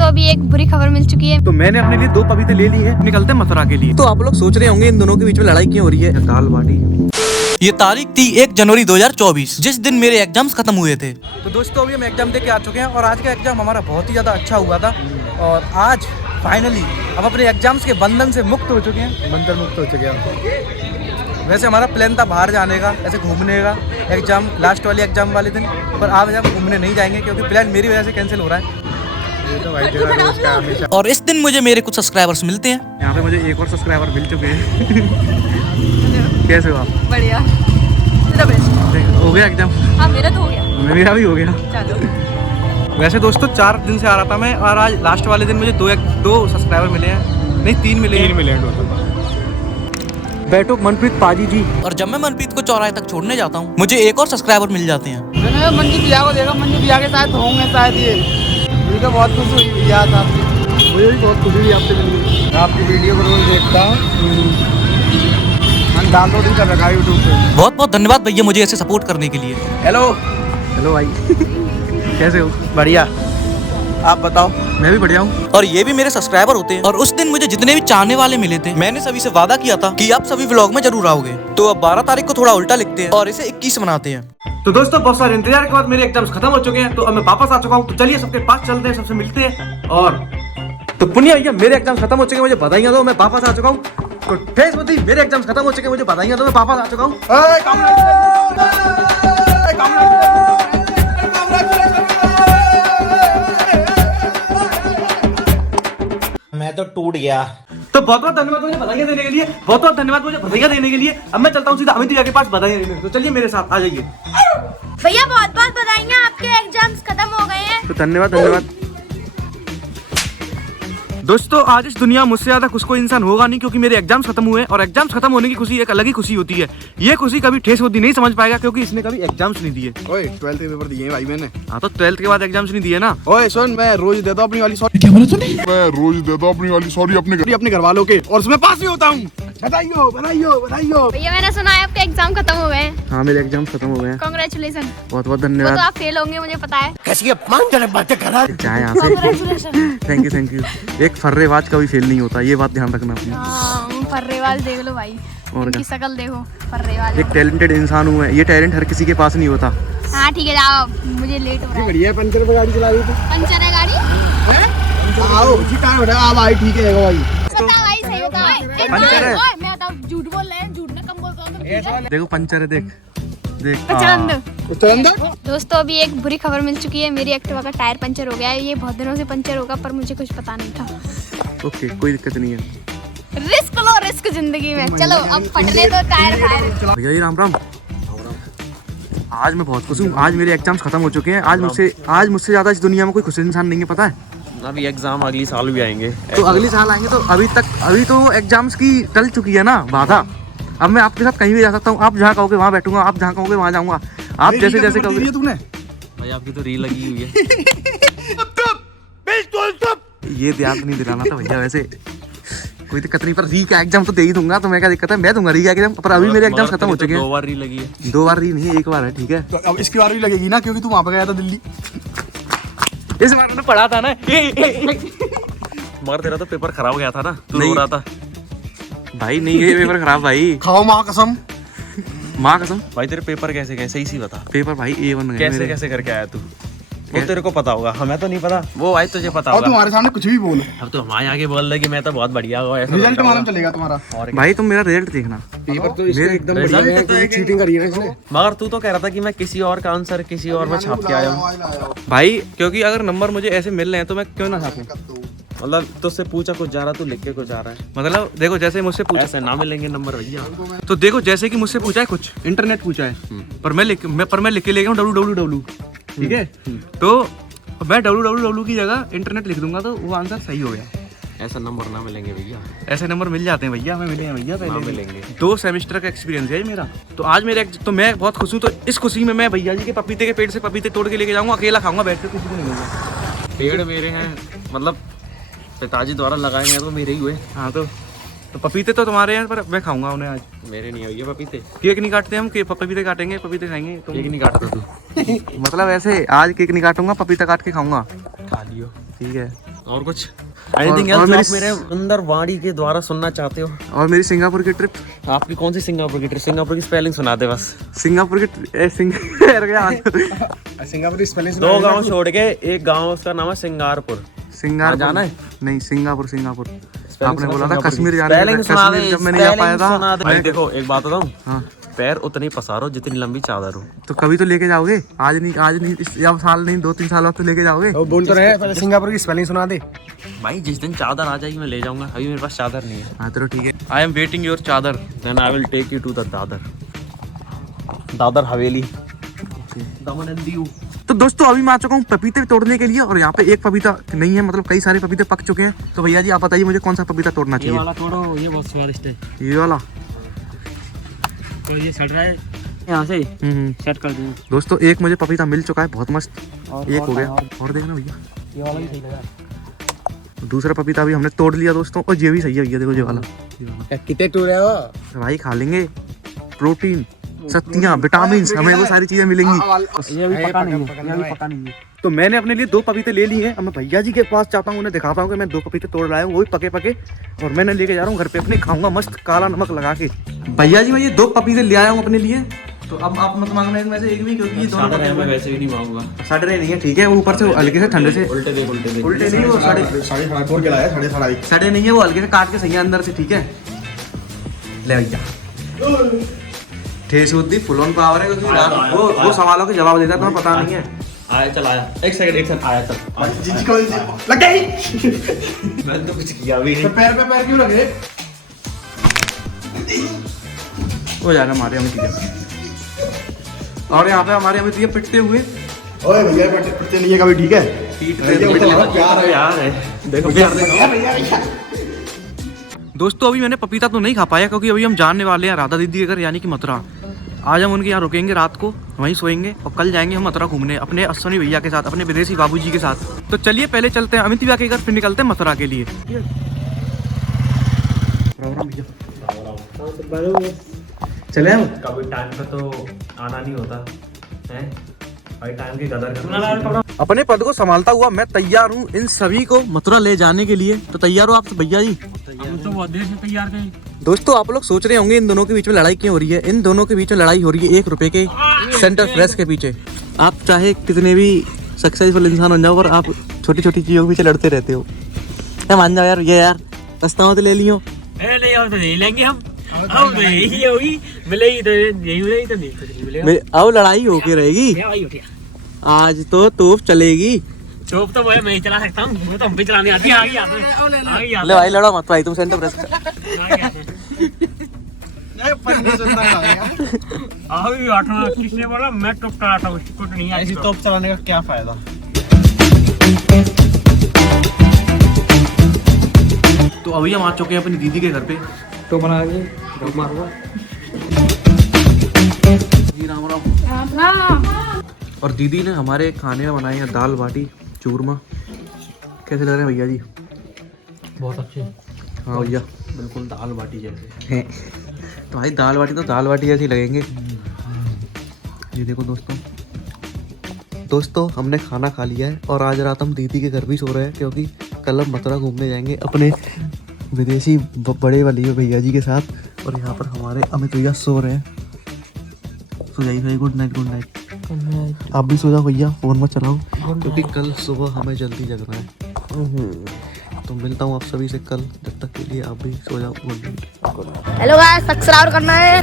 दोस्तों अभी एक बुरी खबर मिल चुकी है। तो मैंने अपने लिए 2 पपीते ले लिए हैं, निकलते हैं मथुरा के लिए। तो आप लोग सोच रहे होंगे इन दोनों के बीच में लड़ाई क्यों हो रही है। दाल बाटी। ये तारीख थी 1 जनवरी 2024 जिस दिन मेरे एग्जाम्स खत्म हुए थे। तो दोस्तों अभी हम एग्जाम दे के आ चुके हैं और आज का एग्जाम हमारा बहुत ही ज़्यादा अच्छा हुआ था और आज फाइनली हम अपने एग्जाम्स के बंधन से मुक्त हो चुके हैं। बंधन मुक्त हो चुके हैं। वैसे हमारा प्लान था बाहर जाने का, ऐसे घूमने का, एग्जाम लास्ट वाले एग्जाम वाले दिन, पर आज हम घूमने नहीं जाएंगे क्योंकि प्लान मेरी वजह से कैंसिल हो रहा है। ये तो भाई तेरा दोस्त का हमेशा। और इस दिन मुझे मेरे कुछ सब्सक्राइबर्स मिलते हैं। यहाँ पे मुझे एक और सब्सक्राइबर मिल चुके हैं। कैसे हो आप? बढ़िया, मेरा बेस्ट। हो गया एग्जाम? हाँ मेरा तो हो गया। मेरा भी हो गया। चलो। वैसे दोस्तों 4 दिन से आ रहा था मैं और आज लास्ट वाले दिन मुझे दो सब्सक्राइबर मिले हैं, नहीं 3 मिले हैं। बैठो मनप्रीत पाजी जी। और जब मैं मनप्रीत को चौराहे तक छोड़ने जाता हूँ मुझे एक और सब्सक्राइबर मिल जाते हैं। मैंने मंजी भैया को देखा, मंजी भैया के साथ होंगे शायद ये। मुझे तो बहुत खुशी हुई भैया साहब की। मुझे भी बहुत खुशी हुई आपसे मिलकर। मैं आपकी वीडियो को रोज देखता हूँ, मैंने डाउनलोड कर रखा है यूट्यूब पे। बहुत बहुत धन्यवाद भैया मुझे ऐसे सपोर्ट करने के लिए। हेलो भाई। कैसे हो? बढ़िया, आप बताओ। मैं भी बढ़िया हूँ। और ये भी मेरे सब्सक्राइबर होते हैं। और उस दिन मुझे जितने भी चाहने वाले मिले थे मैंने सभी से वादा किया था कि आप सभी व्लॉग में जरूर आओगे। तो अब 12 तारीख को थोड़ा उल्टा लिखते हैं और इसे 21 बनाते हैं। तो दोस्तों बहुत सारे इंतजार के बाद मेरे एग्जाम्स खत्म हो चुके हैं, तो अब मैं वापस आ चुका हूँ। तो चलिए सबके पास चलते हैं, सबसे मिलते हैं। और तो पुनिया भैया मेरे एग्जाम्स खत्म हो चुके हैं, मुझे बधाइयाँ दो, मैं वापस आ चुका हूँ। तो फेसबुक मेरे एग्जाम्स खत्म हो चुके हैं, मुझे बधाइयाँ दो, मैं वापस आ चुका हूँ। मैं तो टूट गया। तो बहुत बहुत धन्यवाद मुझे बधाइयाँ देने के लिए, बहुत बहुत धन्यवाद मुझे बधाइयाँ देने के लिए। अब मैं चलता हूँ सीधा अमित भैया के पास बधाइयाँ देने। तो चलिए मेरे साथ आ जाइए। भैया बहुत बहुत बधाइयाँ, आपके एग्जाम्स खत्म हो गए हैं। तो धन्यवाद। दोस्तों आज इस दुनिया मुझसे ज्यादा खुश कोई इंसान होगा नहीं, क्योंकि मेरे एग्जाम्स खत्म हुए और एग्जाम्स खत्म होने की खुशी एक अलग ही खुशी होती है। ये खुशी कभी ठेस होती नहीं समझ पाएगा, क्योंकि इसने कभी एग्जाम्स नहीं दिए। ओए 12th के पेपर दिए हैं भाई मैंने। हाँ तो 12th के बाद एग्जाम्स नहीं दिए ना। ओए सुन, मैं रोज देता हूँ अपनी वाली सॉरी। क्या बोला तूने? मैं रोज देता हूँ अपनी वाली सॉरी अपने घर वालों के, और उसमें पास भी होता हूँ। बधाइयो। भैया मैंने सुना है आपके एग्जाम खत्म हो गए हैं। हाँ मेरे एग्जाम्स खत्म हो गए हैं। कांग्रेचुलेशन। बहुत बहुत वो तो धन्यवाद। आप फेल होंगे मुझे पता है। चाहे यहाँ से। Thank you. एक फर्रेबाज कभी फेल नहीं होता, ये बात ध्यान रखना अपनी। हाँ फर्रेवाल देख लो भाई, और उनकी शक्ल देखो फर्रेवाल। एक टैलेंटेड इंसान हूँ मैं, ये टैलेंट हर किसी के पास नहीं होता। हाँ ठीक है जाओ, मुझे लेट हो रहा है। बढ़िया, पंचर पे गाड़ी चला रही थी। पंचर है गाड़ी? आओ आ भाई, ठीक है भाई। बता भाई सही बता। पंचर है। मैं बताऊं झूठ बोल रहे हैं, झूठ में कम बोलता हूं। देखो पंचर है, देख। दोस्तों अभी एक बुरी खबर मिल चुकी है, मेरी एक्टिवा का टायर पंचर हो गया है। ये बहुत दिनों से पंचर होगा पर मुझे कुछ पता नहीं था। ओके कोई दिक्कत नहीं है। रिस्क लो, रिस्क जिंदगी में। चलो अब फटने दो टायर फायर। भैया जी राम। आज मैं बहुत खुश हूँ, आज मेरे एग्जाम्स खत्म हो चुके हैं। आज मुझसे ज्यादा इस दुनिया में कोई खुश इंसान नहीं है, पता है। अभी एग्जाम अगली साल भी आएंगे। तो अगली साल आएंगे, तो अभी तो एग्जाम्स की टल चुकी है ना बाधा। अब मैं आपके साथ कहीं भी जा सकता हूँ, आप जहाँ कहोगे वहाँ बैठूंगा, आप जहाँ कहोगे वहाँ जाऊंगा, आप जैसे कहोगे। तूने भाई आपकी तो रील लगी हुई है। ये याद नहीं दिलाना था भैया, वैसे कोई दिक्कत नहीं, पर री का एग्जाम तो दे ही दूंगा। तो मैं क्या दिक्कत है, मैं दूंगा री का एग्जाम। पर अभी मेरे एग्जाम खत्म हो चुके हैं। 2 बार री लगी है। 2 बार री नहीं है, 1 बार है, ठीक है। तो अब इसकी बार भी लगेगी ना, क्योंकि तू वहाँ पे गया था दिल्ली। इस बार मैंने पढ़ा था ना। मगर तेरा तो पेपर खराब गया था ना, तू नहीं। रो रहा था। भाई नहीं ये पेपर खराब भाई, खाओ माँ कसम। माँ कसम। भाई तेरे पेपर कैसे गए, सही सी बता। पेपर भाई A1 गए मेरे। कैसे करके आया तू? वो तेरे को पता होगा, हमें तो नहीं पता। वो भाई तुझे पता और होगा। तुम्हारे सामने कुछ भी बोल, अब तो हमारे आगे बोल रहे कि मैं तो बहुत बढ़िया हुआ, ऐसा रिजल्ट मालूम चलेगा तुम्हारा। भाई तुम मेरा रिजल्ट देखना। पेपर तो इसने एकदम बढ़िया गया, क्योंकि चीटिंग करी है इसने। मगर तू तो कह रहा था कि मैं किसी और का आंसर किसी और में छाप के आया हूँ। भाई क्योंकि अगर नंबर मुझे ऐसे मिल रहे हैं तो मैं क्यों ना छापूं। मतलब तुझसे पूछा कुछ जा रहा, तू लिख के कुछ जा रहा है। मतलब देखो जैसे मुझसे पूछा, ऐसे ना मिलेंगे नंबर भैया। तो देखो जैसे कि मुझसे पूछा है कुछ, इंटरनेट पूछा है, पर मैं लिख के ले गया हूँ www, ठीक है। तो मैं www की जगह इंटरनेट लिख दूंगा तो वो आंसर सही हो गया। ऐसा नंबर ना मिलेंगे भैया। ऐसे नंबर मिल जाते हैं भैया, हमें मिले हैं भैया ना पहले। मिलेंगे। 2 सेमेस्टर का एक्सपीरियंस है मेरा। तो आज तो मैं बहुत खुश हूँ। तो इस खुशी में मैं भैया जी के पपीते के पेड़ से पपीते तोड़ के लेके जाऊंगा, अकेला खाऊंगा बैठ के, किसी को नहीं मिलेगा। पेड़ मेरे हैं, मतलब पिताजी द्वारा लगाए गए तो मेरे ही हुए। हाँ तो पपीते तो तुम्हारे हैं, पर मैं खाऊंगा उन्हें आज। मेरे नहीं हुए पपीते। केक नहीं काटते हम, पपीते काटेंगे, पपीते खाएंगे। तुम केक नहीं काटता तू? मतलब ऐसे आज केक नहीं काटूंगा, पपीता काट के खाऊंगा। खा लियो। ठीक है। और कुछ एनीथिंग और एल्स मेरी आप मेरे अंदर वाणी के द्वारा सुनना चाहते हो? और मेरी सिंगापुर की ट्रिप। आपकी कौन सी सिंगापुर की ट्रिप? सिंगापुर की स्पेलिंग सुना दे बस। सिंगापुर की सिंगापुर स्पेलिंग दो गांव छोड़ के एक गांव, उसका नाम है सिंगारपुर। सिंगापुर जाना है? नहीं, सिंगापुर। Spelling आपने सुना बोला था सिंगापुर की। कश्मीर जाने का। Spelling सुना दे, कश्मीर जब मैं नहीं जा पाया spelling सुना दे। भाई था। देखो एक बात बताऊं, हाँ, पैर उतनी पसारो जितनी लंबी चादर हो। तो कभी तो लेके जाओगे। आज नहीं अब साल नहीं, 2-3 साल बाद तो लेके जाओगे। वो बोल तो रहे हैं, सिंगापुर की स्पेलिंग सुना दे। भाई जिस दिन चादर आ जाएगी मैं ले जाऊंगा, अभी मेरे पास चादर नहीं है। हाँ, चलो ठीक है। I am waiting your chadar, then I will take you to the Dadra Haveli, Daman and Diu. तो दोस्तों अभी मैं आ चुका हूँ पपीते तोड़ने के लिए, और यहाँ पे एक पपीता नहीं है, मतलब कई सारे पपीते पक चुके हैं। तो भैया जी आप बताइए मुझे कौन सा पपीता तोड़ना ये चाहिए? वाला तोड़ो, ये बहुत स्वादिष्ट है। ये वाला? तो ये सड़ रहा है यहाँ से, सेट कर दूँ। दोस्तों एक मुझे पपीता मिल चुका है, बहुत मस्त। एक हो गया, और देखना भैया, ये वाला भी सही लगा। दूसरा पपीता भी हमने तोड़ लिया दोस्तों। और ये भी सही है भैया, देखो ये वाला। कितने टूरे हो? भाई खा लेंगे, प्रोटीन, शक्तियाँ, विटामिन, हमें वो सारी चीजें मिलेंगी। ये अभी पका नहीं है, ये अभी पका नहीं है। तो मैंने अपने लिए 2 पपीते ले लिए हैं। अब मैं भैया जी के पास चाहता हूँ, उन्हें दिखाता हूँ कि मैं 2 पपीते तोड़ लाया हूँ, वो भी पके। और मैंने लेके जा रहा हूँ घर पे अपने, खाऊंगा मस्त काला नमक लगा के। भैया जी मैं ये 2 पपीते ले आया हूँ अपने लिए। तो अब आप मत मांगना इसमें से एक भी, क्योंकि ये दोनों मैं वैसे भी नहीं मांगूंगा। सड़ रहे नहीं है, ठीक है। वो ऊपर से हल्के से ठंडे से उल्टे देख उल्टे नहीं, वो सड़े नहीं है, वो हल्के से काट के सही है अंदर से, ठीक है। ले भैया, ठेस होती फुल ऑन पावर है, क्योंकि वो सवालों के जवाब देता है, तुम्हें पता नहीं है। आया चल, आया एक सेकंड आया चल। लग गई। मैंने तो कुछ किया भी नहीं। पैर पे पैर क्यों लगे? हो जाएगा हमारे अमित जी। और यहाँ पे हमारे अमित जी पिटते हुए। ओए भैया पटते नहीं है कभी, ठीक है? पीट प्यार है, देखो प्यार देखो। दोस्तों अभी मैंने पपीता तो नहीं खा पाया, क्योंकि अभी हम जाने वाले हैं राधा दीदी के घर, यानी कि मथुरा। आज हम उनके यहाँ रुकेंगे रात को, वहीं सोएंगे, और कल जाएंगे हम मथुरा घूमने अपने अश्वनी भैया के साथ, अपने विदेशी बाबूजी के साथ। तो चलिए पहले चलते हैं अमित भैया के घर, फिर निकलते हैं मथुरा के लिए। चले हम। कभी टाइम पे तो आना नहीं होता है भाई, टाइम की कदर करना। अपने पद को संभालता हुआ मैं तैयार हूँ इन सभी को मथुरा ले जाने के लिए। तो तैयार हो आप भैया जी? हम तो बहुत देर से तैयार थे। दोस्तों आप लोग सोच रहे होंगे इन दोनों के बीच में लड़ाई क्यों हो रही है? इन दोनों के बीच में लड़ाई हो रही है 1 रुपए के सेंटर फ्रेश के पीछे। आप चाहे कितने भी सक्सेसफुल इंसान बन जाओ, पर आप छोटी छोटी चीजों के पीछे लड़ते रहते हो। मान जाओ यार, ये यार रास्ता तो ले लियो। नहीं और तो नहीं लेंगे हम। अब यही होगी, मिलेगी तो यही मिलेगी, तो नहीं मिलेगा। अब लड़ाई होके रहेगी। आज तो तोप चलेगी। तोप तो मैं ही चला सकता हूँ, वो तो हम भी चलाने आती है। आगे ले भाई लड़ो मत भाई, तुम सेंटर फ्रेश किसने बोला मैं टोप चलाता हूँ, उसको तो नहीं आई। तोप चलाने का क्या फायदा? तो अभी हम आ चुके हैं अपनी दीदी के घर पे। तो बना के मारवा जी, राम राम। और दीदी ने हमारे खाने में बनाई है दाल बाटी चूरमा। कैसे लग रहे हैं भैया जी? बहुत अच्छे। हाँ भैया, बिल्कुल दाल बाटी जैसे। तो भाई दाल बाटी जैसी लगेंगे। ये देखो दोस्तों हमने खाना खा लिया है, और आज रात हम दीदी के घर भी सो रहे हैं, क्योंकि कल हम मथुरा घूमने जाएंगे अपने विदेशी बड़े वाले भैया जी के साथ। और यहाँ पर हमारे अमित भैया सो रहे हैं। सो जाइए भाई, गुड नाइट। आप भी सो जाओ भैया, फोन मत चलाओ, क्योंकि कल सुबह हमें जल्दी जगना है। तो मिलता हूँ आप सभी से कल, जब तक के लिए आप भी सो जाओ। Good night. Hello guys, subscribe करना है।